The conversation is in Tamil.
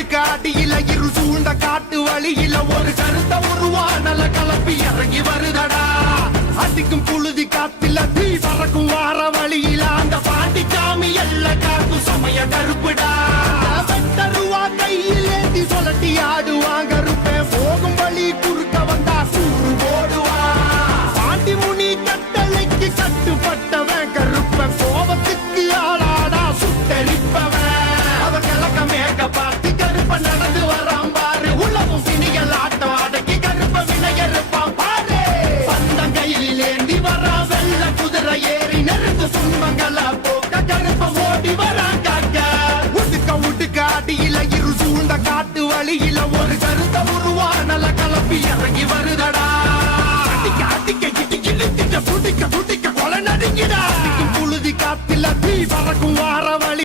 உடுக்க அடியில இரு சூழ்ந்த காட்டு வழியில ஒரு கருத்த நல்ல கலப்பி இறங்கி வருதடா. அடிக்கும் புழுதி காத்தில தீ பறக்கும் வார வழியில அந்த பாண்டி சாமி எல்ல காத்து சமய கருப்புடா. ஓடி வரான் காக்க உடுக்க உடுக்க அடியில இரு சூழ்ந்த காட்டு வழியில ஒரு கருத்த உருவானல கலப்பி இறங்கி வருதடா. அடிக்க அடிக்க கிட்டி கிழித்திட்ட புடிக்க புடிக்க கொலை நடுங்கிடா. புழுதி காத்தில